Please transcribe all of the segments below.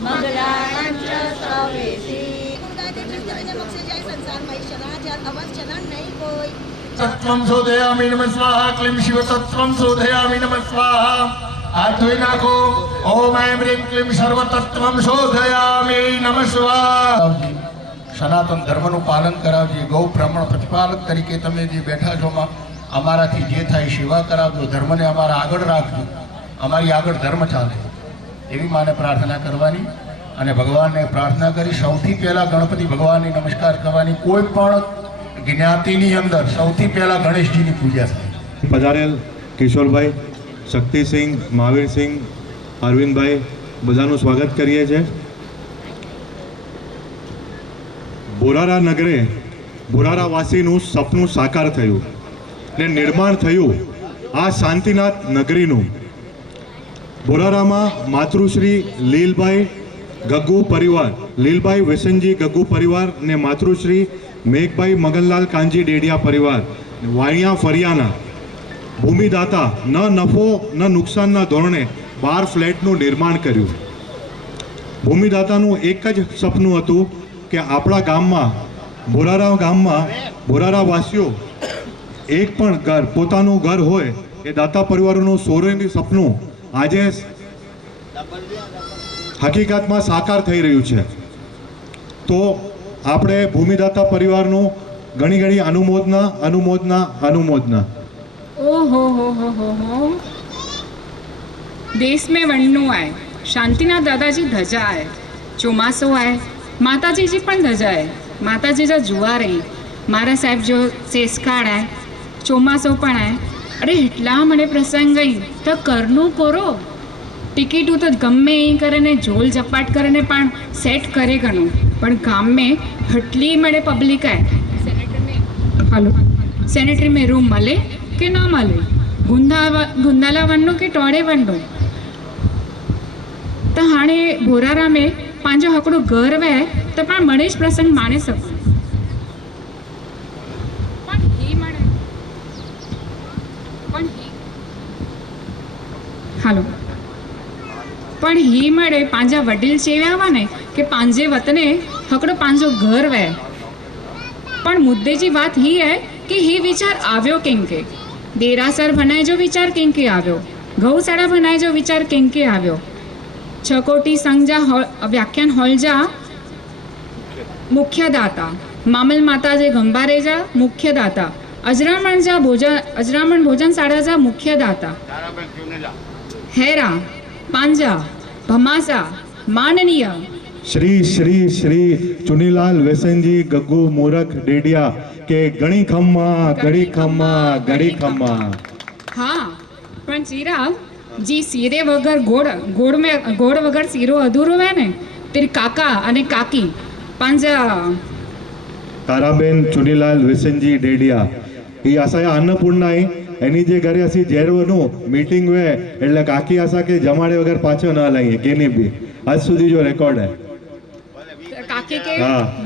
મગરાણં ચ સવેસી તત્વં શોધયામિ નમઃ સ્વાહા ક્લીં શિવ તત્વં શોધયામિ નમઃ સ્વાહા હાથ ધોઈ નાખો ઓમ ऐं ह्रीं क्लीं સર્વ તત્વં શોધયામિ નમઃ સ્વાહા સનાતન ધર્મનું પાલન કરાવજે ગૌ બ્રાહ્મણ પ્રતિપાલક તરીકે તમે જે બેઠા છો અમારાથી જે થાય સેવા કરાવજો ધર્મને અમારા આગળ રાખજો અમારી આગળ ધર્મ ચાલે એવી માને પ્રાર્થના કરવાની અને ભગવાનને પ્રાર્થના કરી સૌથી પહેલાં ગણપતિ ભગવાનની નમસ્કાર કરવાની કોઈ પણ જ્ઞાતિની અંદર સૌથી પહેલાં ગણેશજીની પૂજા થાય પધારેલ કિશોરભાઈ શક્તિસિંહ મહાવીરસિંહ અરવિંદભાઈ બધાનું સ્વાગત કરીએ છીએ બોરારા નગરે બોરારાવાસીનું સપનું સાકાર થયું ને નિર્માણ થયું આ શાંતિનાથ નગરીનું બોરારામાં માતૃશ્રી લીલભાઈ ગગ્ગુ પરિવાર લીલભાઈ વેસનજી ગગ્ગુ પરિવાર ને માતૃશ્રી મેઘભાઈ મગનલાલ કાંજી ડેડિયા પરિવાર વાણિયા ફરિયાના ભૂમિદાતા ન નફો ન નુકસાનના ધોરણે 12 ફ્લેટનું નિર્માણ કર્યું ભૂમિદાતાનું એક જ સપનું હતું કે આપણા ગામમાં બોરારાવાસીઓ એક પણ ઘર પોતાનું ઘર હોય એ દાતા પરિવારોનું સોરેનું સપનું આજે હકીકતમાં સાકાર થઈ રહ્યું છે તો આપણે ભૂમિદાતા પરિવારનું ઘણી ઘણી अनुमोदना ओहो हो देश में वणनु आहे शांतिनाथ दादाजी धजा आहे ચોમાસો आहे माताजी पण धजा आहे माताजीचा जुवार आहे मारा साहेब जो सेसकाळ आहे ચોમાસો पण आहे अरे એટલા મને પ્રસંગ ગઈ તો કરનું કરો ટિકિટું તો ગમે એ કરે ને ઝોલ ઝપાટ કરે ને પણ સેટ કરે ઘણું પણ ગામ में હટલી મળે પબ્લિક आहे સેનેટરી में रूम મળે કે ના મળે ગુંદાલા વનનું કે ટોળે વનનું તો હાणे બોરારા में पंहिंजो हिकिड़ो घर वहे त पाण गणेश प्रसंग माणे सघूं हलो पण ही मळे पंहिंजा वडील चेव्या हुआ ने कि पंहिंजे वतने हिकिड़ो पंहिंजो घर वहे पण मुद्दे जी बात ही है कि ही विचार આવ્યો કેંકે દેરાસર બનાય जो विचार કેંકે આવ્યો ગૌશાળા બનાય जो विचार કેંકે આવ્યો છકોટી સંઘજા વ્યાખ્યાન હોલજા મુખ્ય દાતા મામલ માતાજે ગંબારેજા મુખ્ય દાતા અજરામણ ભોજનશાળાજા મુખ્ય દાતા હેરા પાંજા ભમાસા માનનીય श्री श्री श्री चुनीलाल वेसनजी गग्गू मूरख डेडिया के गणी खम्मा हाँ पण चीराव जी सीरे वगर गोड़ वगर सीरो अधूरो है ने तेरी काका अने काकी पंजा ताराबेन चुनीलाल वेसनजी डेडिया ही असा अन्नपूर्णा एनी जे घरे असी जेरवनु मीटिंग वे એટલે કાકી આસા કે જમાડે વગર પાછો ન લઈએ કેની બી આજ સુધી જો રેકોર્ડ है काकी के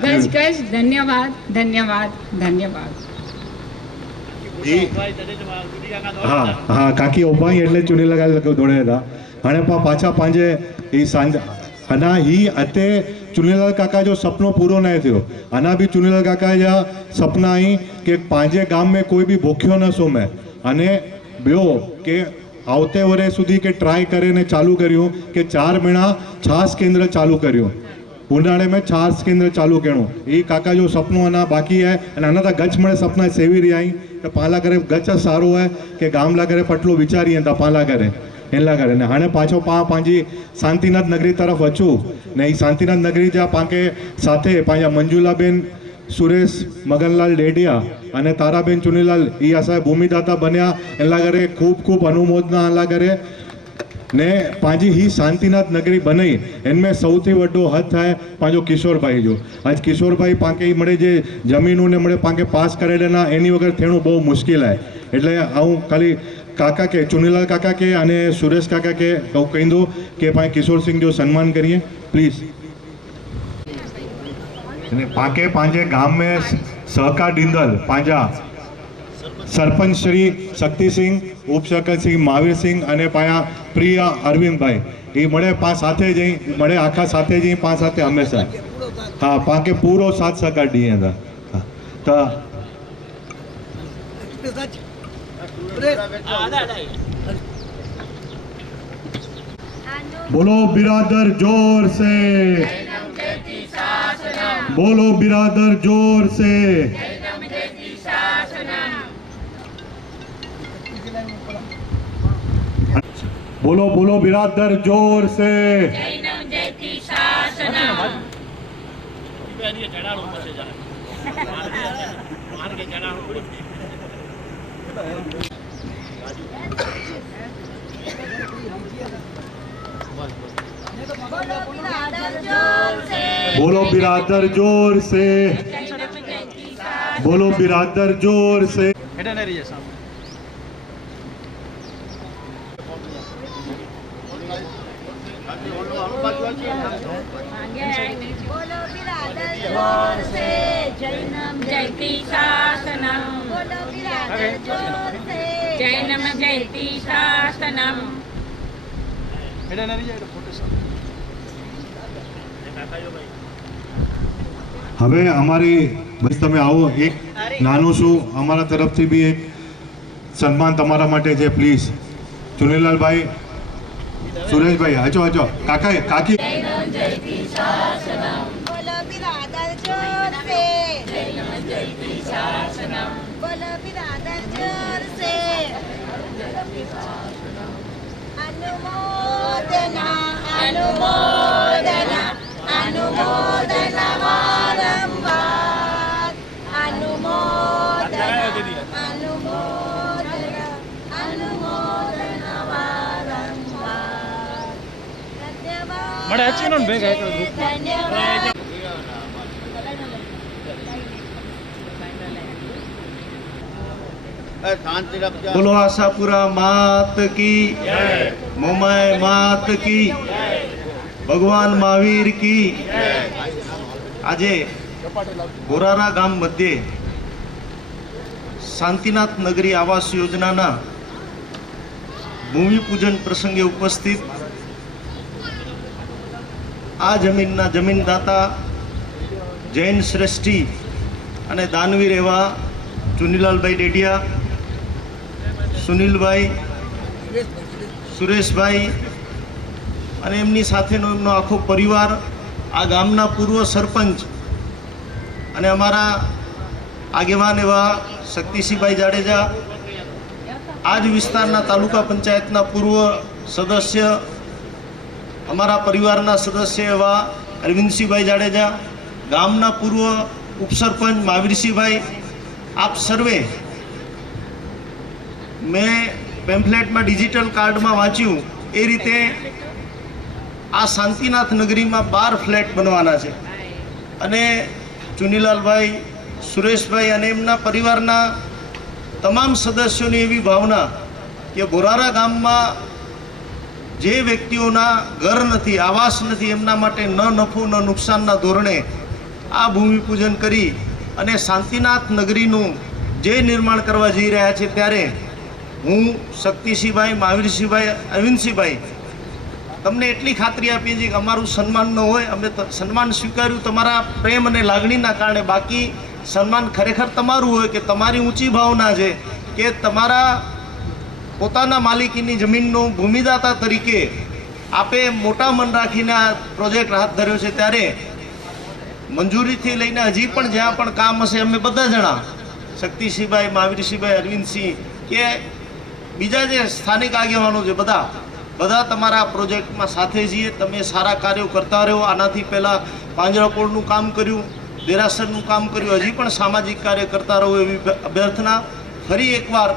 गज गज धन्यवाद धन्यवाद धन्यवाद हाँ हाँ काकी ओपाई એટલે ચૂની લગાવી લગો દોડે હતા અને પાછા પાંજે ઈ સાંજ અના ही अते चुनीलाल काका जो सपनो पूरो नहीं थयो अना भी चुनीलाल काका जा सपना ही के पांजे गाम में कोई भी भूख्यो न सोमे अने ब्यो के आवते वरे सुधी के ट्राय करे ने चालू कर्યું કે 4 મહિના છાસ કેન્દ્ર ચાલુ કર્યું ઉનાળે में छास केंद्र चालू करूँ ये काका जो सपनों अना बाकी है अने अना तो गच मळे सपना सेवी रही आई तो पाला करे गच सारो है कि गामला करे पटलो विचारी तो पाला करे एला करे ने हाणे पाछो पांजी शांतिनाथ नगरी तरफ वचू ने ई शांतिनाथ नगरी जा पाके साथे पांजा मंजुलाबेन सुरेश मगनलाल डेडिया अने ताराबेन चुनीलाल ई आशा भूमिदाता बन्या एला करे खूब खूब अनुमोदना आला करे ने पांजी ही शांतिनाथ नगरी बनाई इनमें सौथी वड्डो हद थाय पांजो किशोरभाई जो आज किशोरभाई पाके मळे जे जमीनों ने मळे पाके पास करेलेना एनी वगर थेणो बहु मुश्किल है एटले हूँ खाली काका के चुनीलाल काका के अने सुरेश काका के हूँ कही दूँ कि पाए किशोर सिंह जो सम्मान करिए प्लीज पाके पांजे गाम में सहकार डींदल पांजा सरपंच श्री शक्ति सिंह उप सरपंच श्री महावीर सिंह अने पाया प्रिया अरविंद भाई એ મળે પાંચ સાથે જઈ મળે આખા સાથે જઈ પાંચ સાથે હંમેશા હા પાંકે પૂરો સાથ સહકાર ડીએ હતા હા તો बोलो बिरादर जोर से बोलो बिरादर जोर से बोलो बोलो बिरादर जोर से बोलो बिरादर जोर से बोलो बिरादर जोर से बोलो बिरादर जोर से जैनम जयती शासनम बोलो बिरादर जोर से जैनम जयती शासनम હવે અમારી બસ તમે આવો એક નાનું શું અમારા તરફથી બી એક સન્માન તમારા માટે છે પ્લીઝ ચુનીલાલભાઈ સુરેશભાઈ હજો હજો કાકા કાકી बोलो बिरादर जोर से जैनम जयती शासनम बोलो बिरादर जोर से अनुमोदना अनुमोदना अनुमोदना वारंवार अनुमोदना अनुमोदना अनुमोदना वारंवार धन्यवाद धन्यवाद बोलो आशापुरा मात की मोमाय मात की भगवान महावीर की આજે ગોરારા ગામ મધ્યે શાંતિનાથ નગરી આવાસ યોજનાના ભૂમિપૂજન પ્રસંગે ઉપસ્થિત આ જમીનના જમીનદાતા જૈન શ્રેષ્ઠી અને દાનવીર એવા ચુનીલાલભાઈ ડેડિયા, સુનિલભાઈ, સુરેશભાઈ અને એમની સાથેનો એમનો આખો પરિવાર, આ ગામના પૂર્વ સરપંચ અને અમારા આગેવાન એવા શક્તિસિંહભાઈ જાડેજા, આ જ વિસ્તારના તાલુકા પંચાયતના પૂર્વ સદસ્ય, અમારા પરિવારના સદસ્ય એવા અરવિંદસિંહભાઈ જાડેજા, ગામના પૂર્વ ઉપસરપંચ મહાવીરસિંહભાઈ, આપ સર્વે, મેં પેમ્ફલેટમાં ડિજિટલ કાર્ડમાં વાંચ્યું એ રીતે આ શાંતિનાથ નગરીમાં 12 ફ્લેટ બનવાના છે અને ચુનીલાલભાઈ, સુરેશભાઈ અને એમના પરિવારના તમામ સદસ્યોની એવી ભાવના કે ગોરારા ગામમાં જે વ્યક્તિઓના ઘર નથી, આવાસ નથી, એમના માટે ન નફો ન નુકસાનના ધોરણે આ ભૂમિપૂજન કરી અને શાંતિનાથ નગરીનું જે નિર્માણ કરવા જઈ રહ્યા છે ત્યારે હું શક્તિસિંહભાઈ, મહાવીરસિંહભાઈ, અરવિંદસિંહભાઈ તમને એટલી ખાતરી આપીએ છીએ કે અમારું સન્માન ન હોય, અમે સન્માન સ્વીકાર્યું તમારા પ્રેમ અને લાગણીના કારણે, બાકી સન્માન ખરેખર તમારું હોય કે તમારી ઊંચી ભાવના છે કે તમારા પોતાના માલિકીની જમીનનો ભૂમિદાતા તરીકે આપે મોટા મન રાખીને આ પ્રોજેક્ટ હાથ ધર્યો છે ત્યારે મંજૂરીથી લઈને હજી પણ જ્યાં પણ કામ હશે અમે બધા જણા શક્તિસિંહભાઈ, મહાવીરસિંહભાઈ, અરવિંદસિંહ કે બીજા જે સ્થાનિક આગેવાનો છે બધા તમારા પ્રોજેક્ટમાં સાથે છીએ. તમે સારા કાર્યો કરતા રહો. આનાથી પહેલાં પાંજરાપોળનું કામ કર્યું, દેરાસરનું કામ કર્યું, હજી પણ સામાજિક કાર્ય કરતા રહો એવી અભ્યર્થના. ફરી એકવાર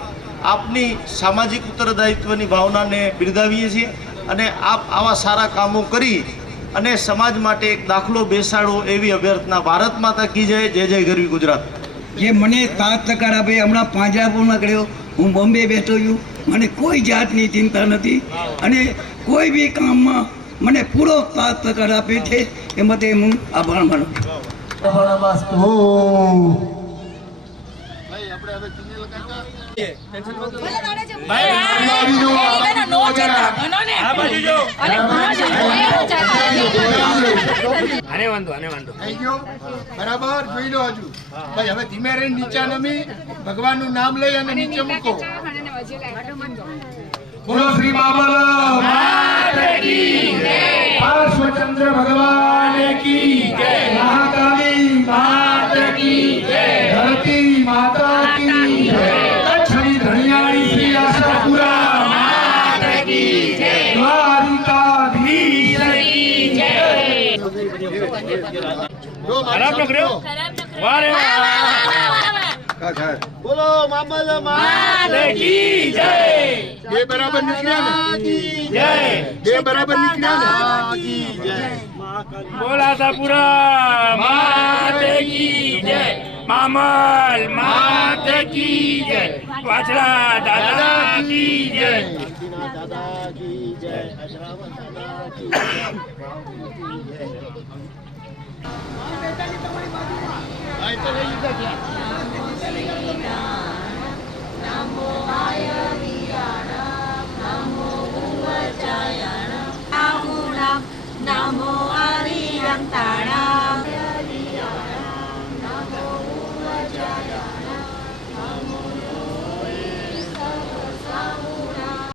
આપની સામાજિક ઉત્તરદાયિત્વની ભાવનાને બિરદાવીએ છીએ અને આપ આવા સારા કામો કરી અને સમાજ માટે એક દાખલો બેસાડો એવી અભ્યર્થના. ભારત માતા કી જય. જય જય ગરવી ગુજરાત. જે મને 7% આપે, હમણાં પાંજરાપોળમાં કર્યો, હું બોમ્બે બેઠો છું, મને કોઈ જાતની ચિંતા નથી અને કોઈ બી કામમાં મને પૂરો 7% આપે છે એ માટે હું આભાર માનું છું. નમસ્તુ. થઈ ગયો બરાબર જોઈ લો હજુ ભાઈ હવે ધીમે રહીને નીચે નમી ભગવાનનું નામ લઈ અને નીચે મૂકો બોલો શ્રી બાબલ માત કી જય પાર્શ્વચંદ્ર ભગવાન કી જય મહાકાલી માત કી જય ધરતી માતા કી જય કચ્છની ધણિયાળી શ્રી આશાપુરા માત કી જય દ્વારિકાધીશ કી જય ખરાબ ન કર્યો વારે બોલો મામલ માત કી જય બે બરાબર નીકળ્યા ને જય બે બરાબર નીકળ્યા ને જય બોલા સાપુરા માત કી જય મામલ માત કી જય વાછડા દાદા કી જય દાદા કી જય નમો આય